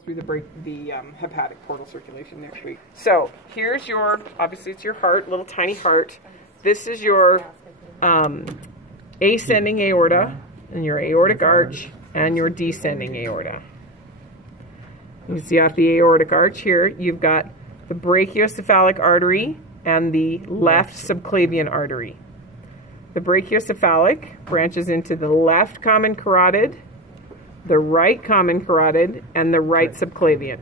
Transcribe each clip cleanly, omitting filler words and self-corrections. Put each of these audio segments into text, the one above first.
Through the hepatic portal circulation next week. So here's your, obviously it's your heart, little tiny heart. This is your ascending aorta and your aortic arch and your descending aorta. You see off the aortic arch here, you've got the brachiocephalic artery and the left subclavian artery. The brachiocephalic branches into the left common carotid, the right common carotid, and the right subclavian.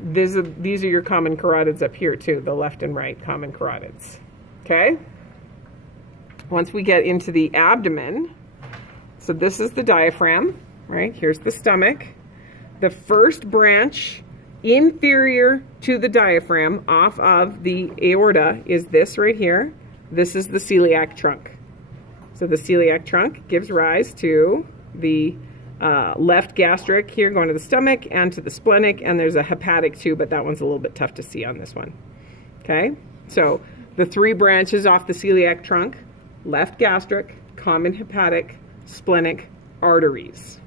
These are your common carotids up here too, the left and right common carotids. Okay? Once we get into the abdomen, so this is the diaphragm, right? Here's the stomach. The first branch inferior to the diaphragm off of the aorta is this right here. This is the celiac trunk. So the celiac trunk gives rise to the left gastric here going to the stomach and to the splenic, and there's a hepatic too, but that one's a little bit tough to see on this one. Okay, so the three branches off the celiac trunk: left gastric, common hepatic, splenic arteries.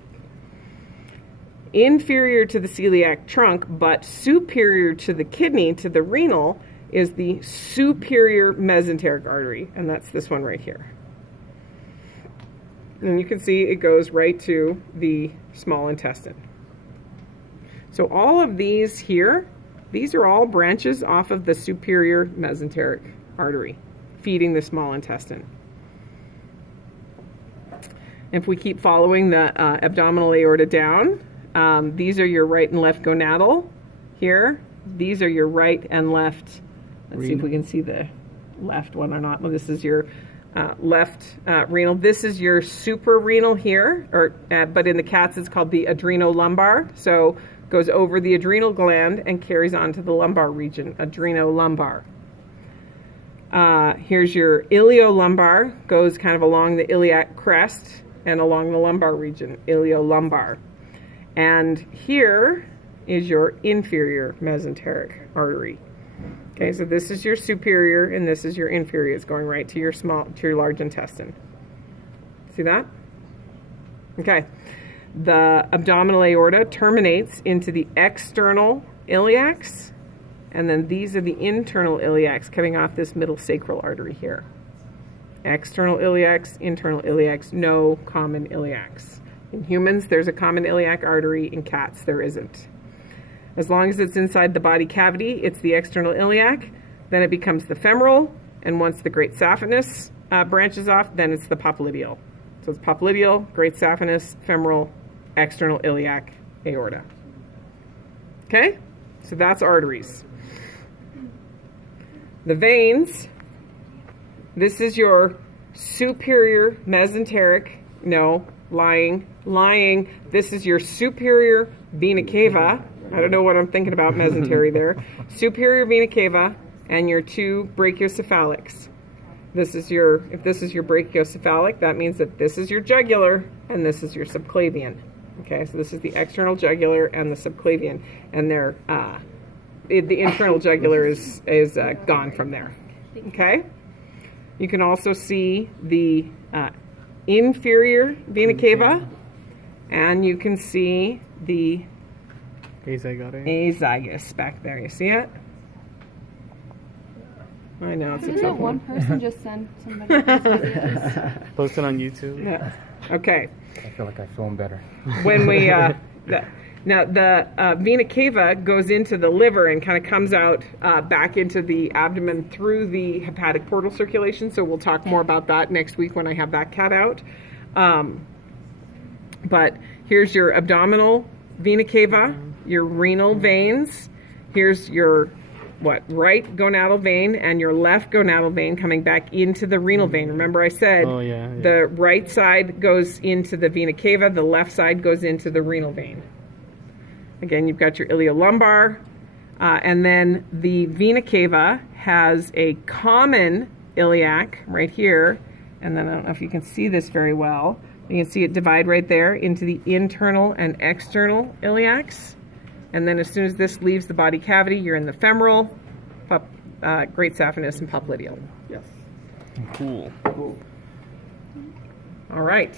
Inferior to the celiac trunk, but superior to the kidney, to the renal, is the superior mesenteric artery, and that's this one right here. And you can see it goes right to the small intestine. So all of these here, these are all branches off of the superior mesenteric artery, feeding the small intestine. If we keep following the abdominal aorta down, these are your right and left gonadal here. These are your right and left. Let's see if we can see the left one or not. Well, this is your left renal. This is your suprarenal here, but in the cats it's called the adrenolumbar. So goes over the adrenal gland and carries on to the lumbar region, adrenolumbar. Here's your iliolumbar, goes kind of along the iliac crest and along the lumbar region, iliolumbar. And here is your inferior mesenteric artery. Okay, so this is your superior and this is your inferior. It's going right to your large intestine. See that? Okay. The abdominal aorta terminates into the external iliacs, and then these are the internal iliacs coming off this middle sacral artery here. External iliacs, internal iliacs, no common iliacs. In humans, there's a common iliac artery. In cats, there isn't. As long as it's inside the body cavity, it's the external iliac. Then it becomes the femoral, and once the great saphenous branches off, then it's the popliteal. So it's popliteal, great saphenous, femoral, external iliac, aorta. Okay? So that's arteries. The veins, this is your superior mesenteric, no, lying. This is your superior vena cava. I don't know what I'm thinking about mesentery there. Superior vena cava and your two brachiocephalics. This is your, if this is your brachiocephalic, that means that this is your jugular and this is your subclavian. Okay, so this is the external jugular and the subclavian, and they're the internal jugular is gone from there. Okay, you can also see the inferior vena cava, and you can see the azygos back there. You see it? I know. It's Couldn't one person just send somebody videos? Post it on YouTube. Yeah. Okay. I feel like I film better. When we now the vena cava goes into the liver and kind of comes out back into the abdomen through the hepatic portal circulation. So we'll talk more about that next week when I have that cat out. But here's your abdominal vena cava, your renal veins. Here's your right gonadal vein and your left gonadal vein coming back into the renal vein. Remember I said the right side goes into the vena cava, the left side goes into the renal vein. Again, you've got your iliolumbar, and then the vena cava has a common iliac right here, and then I don't know if you can see this very well. You can see it divide right there into the internal and external iliacs. And then as soon as this leaves the body cavity, you're in the femoral, great saphenous, and popliteal. Yes. Cool. All right.